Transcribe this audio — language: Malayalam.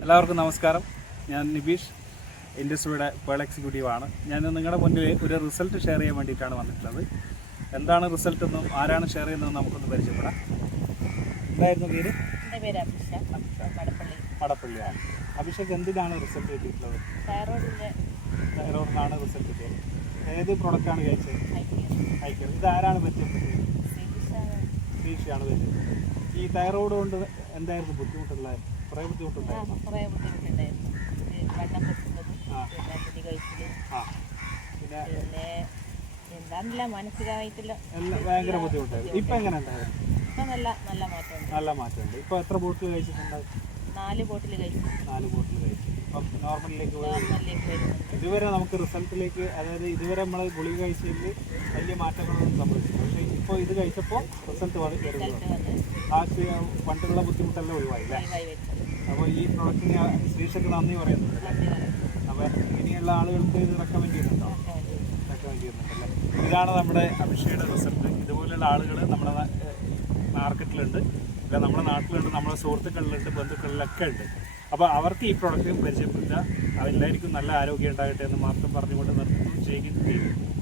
എല്ലാവർക്കും നമസ്കാരം. ഞാൻ നിബീഷ്, ഇൻഡസ്ട്രിയുടെ പേൾ എക്സിക്യൂട്ടീവാണ്. ഞാൻ നിങ്ങളുടെ മുന്നിൽ ഒരു റിസൾട്ട് ഷെയർ ചെയ്യാൻ വേണ്ടിയിട്ടാണ് വന്നിട്ടുള്ളത്. എന്താണ് റിസൾട്ട് എന്നും ആരാണ് ഷെയർ ചെയ്യുന്നതെന്ന് നമുക്കൊന്ന് പരിചയപ്പെടാം. എന്തായിരുന്നു പേര്? എൻ്റെ പേര് അഭിഷേക്, മടപ്പള്ളിയാണ്. അഭിഷേക്, എന്തിനാണ് റിസൾട്ട് കിട്ടിയിട്ടുള്ളത്? തൈറോയിഡിനാണ് റിസൾട്ട് കിട്ടിയത്. ഏത് പ്രൊഡക്റ്റാണ് കഴിച്ചത്? ഹൈക്കർ. ഇതാരാണ് പറ്റിയത്? ശ്രീഷയാണ് പറ്റിയത്. ഈ തൈറോയിഡ് കൊണ്ട് എന്തായിരുന്നു ബുദ്ധിമുട്ടുള്ളത്? കുറേ ബുദ്ധിമുട്ടുണ്ടായിരുന്നു. പിന്നെ എന്താണെന്നില്ല, മാനസികമായിട്ടില്ല ഭയങ്കര ബുദ്ധിമുട്ടായിരുന്നു. ഇപ്പം എങ്ങനെ ഉണ്ടായിരുന്നു? ഇപ്പം നല്ല മാറ്റമുണ്ട്. ഇപ്പോൾ എത്ര ബോട്ടിൽ കഴിച്ചിട്ടുണ്ടാവും? 4 ബോട്ടിൽ കഴിച്ചു. 4 ബോട്ടിൽ കഴിച്ചു. ഇപ്പം നോർമലിലേക്ക് വരുന്നുണ്ട്. ഇതുവരെ നമുക്ക് റിസൾട്ടിലേക്ക്, അതായത് ഇതുവരെ നമ്മൾ ഗുളിക കഴിച്ചതിൽ വലിയ മാറ്റങ്ങളൊന്നും സംഭവിച്ചില്ല. പക്ഷേ ഇപ്പോൾ ഇത് കഴിച്ചപ്പോൾ റിസൾട്ട് വരുന്നത് ആ പണ്ടുള്ള ബുദ്ധിമുട്ടെല്ലാം ഒഴിവായില്ലേ? അപ്പോൾ ഈ പ്രൊഡക്റ്റിന് ശ്രീഷക്ക് നന്ദി പറയുന്നുണ്ട്. അപ്പോൾ ഇനിയുള്ള ആളുകൾക്ക് ഇത് റെക്കമെൻഡ് ചെയ്യുന്നുണ്ടല്ലേ? ഇതാണ് നമ്മുടെ അഭിഷേകയുടെ റിസൾട്ട്. ഇതുപോലെയുള്ള ആളുകൾ നമ്മുടെ മാർക്കറ്റിലുണ്ട്, ഇല്ല നമ്മുടെ നാട്ടിലുണ്ട്, നമ്മുടെ സുഹൃത്തുക്കളിലുണ്ട്, ബന്ധുക്കളിലൊക്കെ ഉണ്ട്. അപ്പോൾ അവർക്ക് ഈ പ്രൊഡക്റ്റ് പരിചയപ്പെടുത്തുക. അവരെല്ലാവർക്കും നല്ല ആരോഗ്യം ഉണ്ടാകട്ടെ എന്ന് മാത്രം പറഞ്ഞുകൊണ്ട് നിർത്തുന്നു. ചെയ്യുകയും ചെയ്യും.